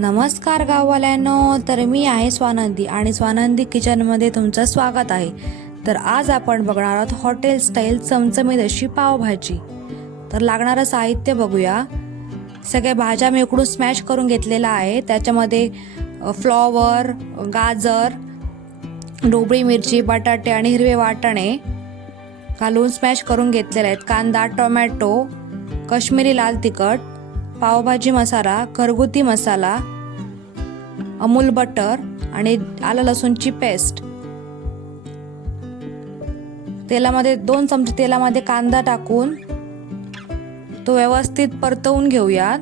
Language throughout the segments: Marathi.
नमस्कार गाववाल्यांनो, तर मी आहे स्वानंदी आणि स्वानंदी किचनमध्ये तुमचं स्वागत आहे। तर आज आपण बघणार आहोत हॉटेल स्टाईल चमचमीत अशी पावभाजी। तर लागणारं साहित्य बघूया। सगळ्या भाज्या मी उकडून स्मॅश करून घेतलेला आहे। त्याच्यामध्ये फ्लॉवर, गाजर, ढोबळी मिरची, बटाटे आणि हिरवे वाटाणे घालून स्मॅश करून घेतलेले आहेत। कांदा, टोमॅटो, काश्मीरी लाल तिखट, पावभाजी मसाला, घरगुती मसाला, अमूल बटर आणि आलं लसूणची पेस्ट। तेलामध्ये 2 चमचे तेलामध्ये कांदा टाकून तो व्यवस्थित परतवून घेऊयात।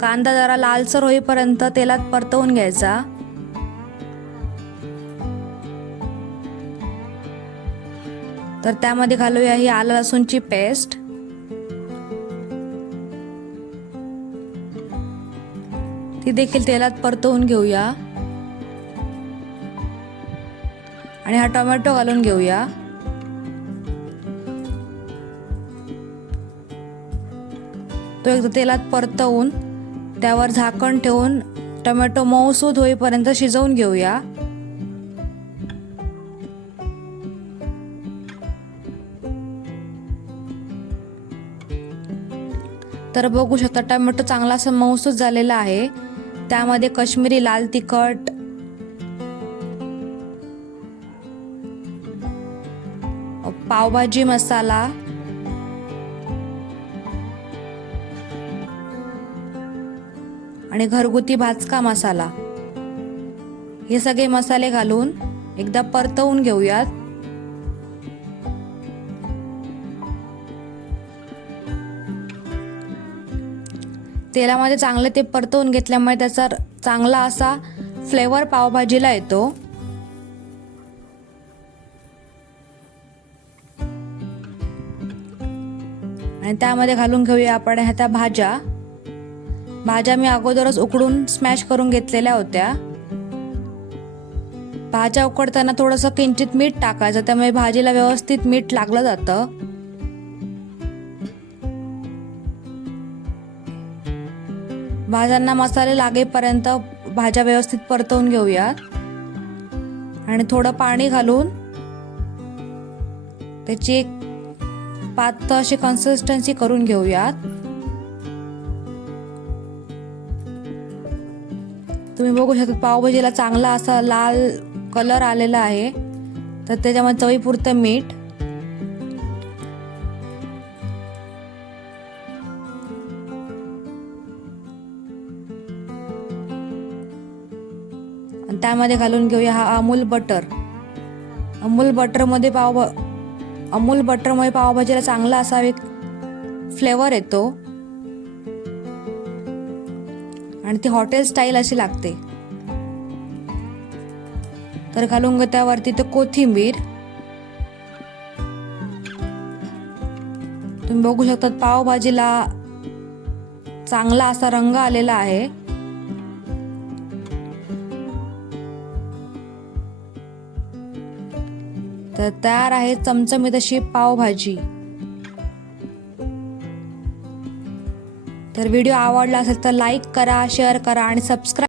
कांदा जरा लालसर होईपर्यंत तेलात परतवून घ्यायचा। तर त्यामध्ये घालूया ही आलं लसूणची पेस्ट, ती देखील तेलात परतवून घेऊया आणि हा टोमॅटो घालून घेऊया। तो एकदा तेलात परतवून त्यावर झाकण ठेवून टोमॅटो मऊसूद होईपर्यंत शिजवून घेऊया। तर बघू शकता टोमॅटो चांगला असा मऊसूद झालेला आहे। त्यामध्ये काश्मीरी लाल तिखट, पावभाजी मसाला आणि घरगुती भाजका मसाला हे सगळे मसाले घालून एकदा परतवून घेऊयात। तेलामध्ये चांगले ते परतवून घेतल्यामुळे त्याचा चांगला असा फ्लेवर पावभाजीला येतो। आणि त्यामध्ये घालून घेऊया आपण ह्या भाज्या मी अगोदरच उकडून स्मॅश करून घेतलेल्या होत्या। भाज्या उकडताना थोडंसं किंचित मीठ टाकायचं, त्यामुळे भाजीला व्यवस्थित मीठ लागलं जातं। भाज्यांना मसाले लागेपर्यंत भाज्या व्यवस्थित परतवून घेऊयात आणि थोडं पाणी घालून त्याची एक पातळ अशी कन्सिस्टन्सी करून घेऊयात। तुम्ही बघू शकता पावभाजीला चांगला असा लाल कलर आलेला आहे। तर त्याच्यामध्ये चवीपुरतं मीठ, त्यामध्ये घालून घेऊया हा अमूल बटर। अमूल बटरमुळे पावभाजीला चांगला असा एक फ्लेवर येतो आणि ती हॉटेल स्टाईल अशी लागते। तर घालून त्यावरती ते कोथिंबीर। तुम्ही बघू शकता पावभाजीला चांगला असा रंग आलेला आहे। तर तयार आहे चमचमीत अशी पावभाजी। तर व्हिडिओ आवडला असेल तर लाईक करा, शेअर करा आणि सबस्क्राईब